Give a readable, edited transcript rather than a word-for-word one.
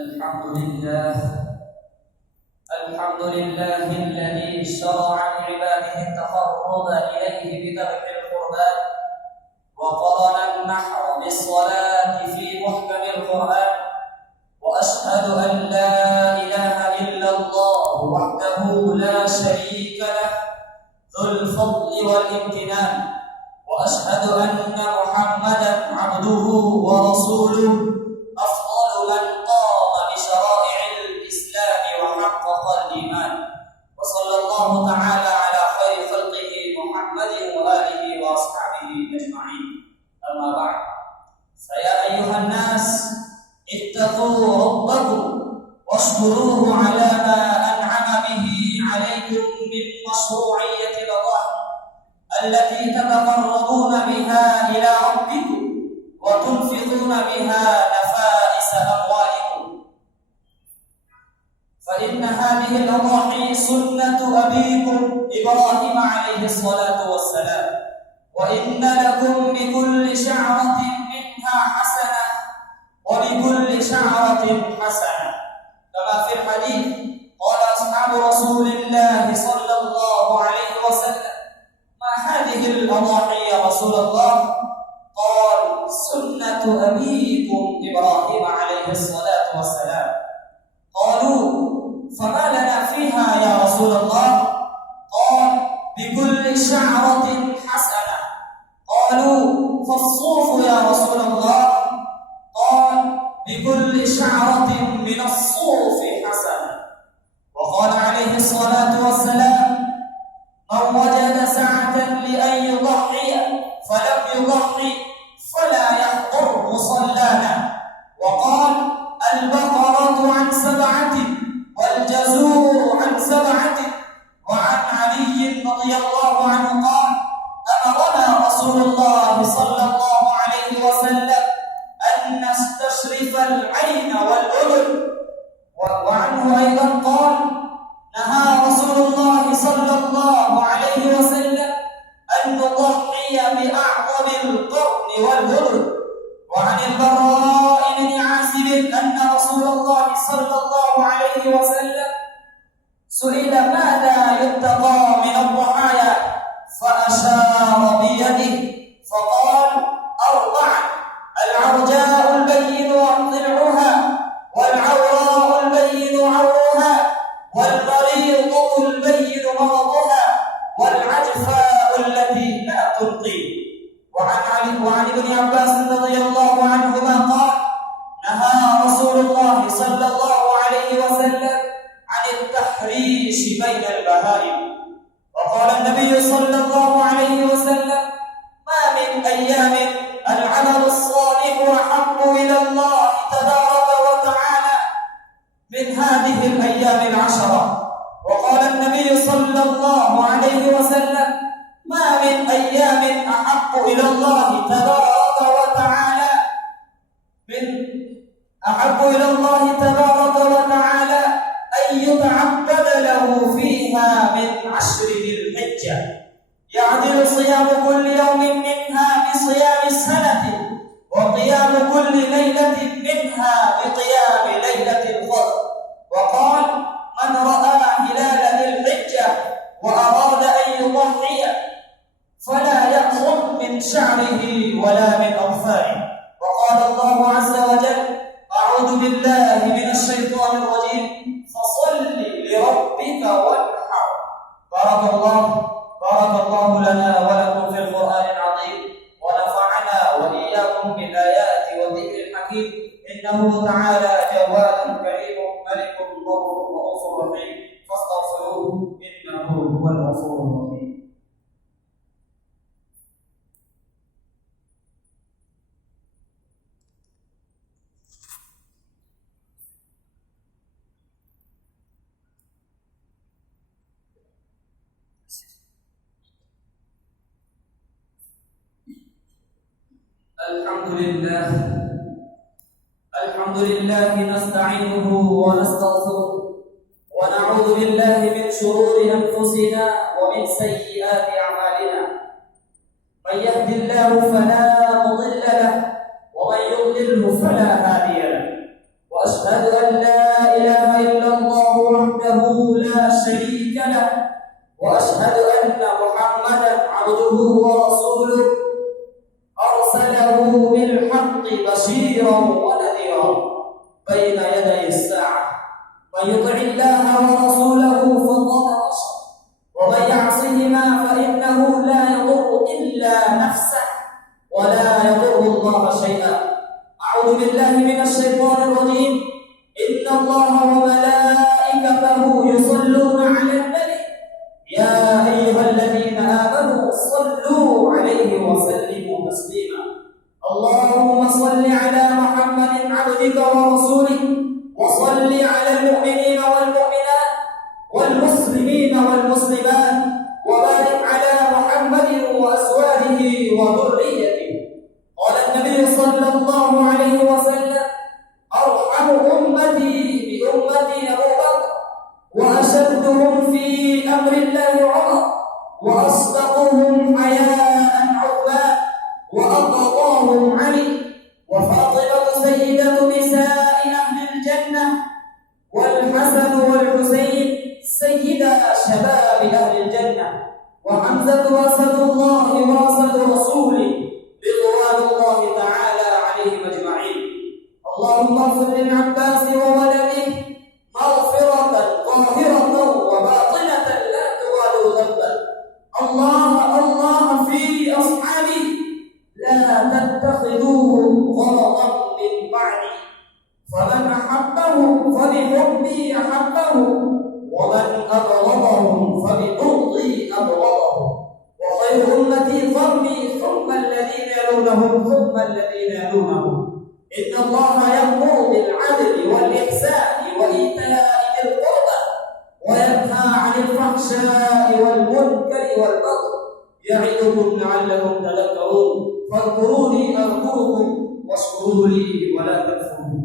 الحمد لله الحمد لله الذي شرع لعباده التقرب إليه بذبح القربان وقرن النحر بالصلاة في محكم القرآن وأشهد أن لا إله إلا الله وحده لا شريك له ذو الفضل والامتنان وأشهد أن محمدا عبده ورسوله أفضل من قام بشرائع الإسلام وحقق الإيمان وصلى الله تعالى على خير خلقه محمد وآله وأصحابه أجمعين أما بعد فيا أيها الناس اتقوا ربكم واشكروه على ما أنعم به عليكم من مشروعية الأضاحي التي تتقربون بها إلى ربكم وتنفقون بها نفائس أموالكم، فإن هذه الأضاحي سنة أبيكم إبراهيم عليه الصلاة والسلام، وإن لكم بكل شعرة منها حسنة وبكل شعرة حسنة، كما في الحديث قال أصحاب رسول الله صلى الله عليه وسلم: ما هذه الأضاحي يا رسول الله؟ قال: سنة أبيكم إبراهيم عليه الصلاة والسلام. قالوا: فما لنا فيها يا رسول الله؟ قال: بكل شعرة حسنة. قالوا: فالصوف يا رسول الله؟ قال: بكل شعرة من الصوف حسنة. وقال عليه الصلاة والسلام: من وجد سعة لأن يضحي فلم يضحي فلا يحضر مصلانا. وقال: البقرة عن 7 والجزور عن 7. وعن علي رضي الله عنه قال: أمرنا رسول الله صلى الله عليه وسلم أن نستشرف العين والأذن. وعنه أيضا قال: نهى رسول الله صلى الله عليه وسلم أن نضحي بأعظم القرن والهدن. وعن البراء بن عازب أن رسول الله صلى الله عليه وسلم سئل: ماذا يتقى من الضحايا؟ فأشار بيده فقال: 4: العرجاء البين ضلعها، والعوراء البين عورها، والمريضة البين مرضها، والعجفاء التي لا تلقي. وعن ابن عباس رضي الله عنهما قال: نهى رسول الله صلى الله عليه وسلم عن التحريش بين البهائم. وقال النبي صلى الله عليه وسلم: ما من أيام العمل الصالح أحب إلى الله تبارك وتعالى من هذه الأيام 10. وقال النبي صلى الله عليه وسلم: ما من أيام أحب إلى الله تبارك وتعالى أن يتعبد له فيها من 10 ذي الحجة، يعدل صيام كل يوم منها بصيام السنة، وقيام كل ليلة منها بقيام ليلة القدر. وقال: من رأى هلال ذي الحجة وأراد أن يضحي فلا يأخذ من شعره ولا من أظفاره. وقال الله عز وجل: أعوذ بالله من الشيطان الرجيم، فصل لربك وانحر. بارك الله لنا ولكم في القرآن العظيم، ونفعنا وإياكم بالآيات والذكر الحكيم، إنه تعالى جواد كريم ملك بر رؤوف رحيم، فاستغفروه إنه هو الغفور الرحيم. الحمد لله نستعينه ونستغفره ونعوذ بالله من شرور أنفسنا ومن سيئات أعمالنا. من يهد الله فلا مضل له ومن يضلله فلا هادي له. وأشهد وأشهد أن لا إله إلا الله وحده لا شريك له وأشهد أن محمدا عبده ورسوله أرسله بالحق بشيرا ونذيرا بين يدي الساعة من يطع الله ورسوله فقد رشد ومن يعصهما فإنه لا يضر إلا نفسه ولا يضر الله شيئا. أعوذ بالله من الشيطان الرجيم. إن الله وملائكته يصلون على النبي يا أيها الذين آمنوا صلوا عليه وسلموا تسليما. اللهم صل على محمد عبدك ورسولك وصل على المؤمنين والمؤمنات والمسلمين والمسلمات وبارك على محمد وأزواجه وذريته. قال النبي صلى الله عليه وسلم: أرحم أمتي بأمتي أبو بكر وأشدهم في أمر الله عمر وأصدقهم حياء عثمان وأقضاهم علي وفاطمة سيدة نساء أهل الجنة والحسن والحسين سيدا شباب أهل الجنة وحمزة أسد الله وأسد رسوله رضوان الله تعالى عليهم أجمعين. اللهم اغفر للعباس وولده مغفرة ظاهرة وباطنة لا تغادر ذنبا. الله في أصحابي لا تتخذوهم غرضا من بعدي فمن أحبهم فبحبي أحبهم ومن أبغضهم فببغضي أبغضهم وخير أمتي قرني ثم الذين يلونهم ثم الذين يلونهم. إن الله يأمر بالعدل والإحسان وإيتاء ذي القربى وينهى عن الفحشاء والمنكر والبغي يعظكم لعلكم تذكرون. فاذكروني أذكركم واشكروا لي ولا تكفرون.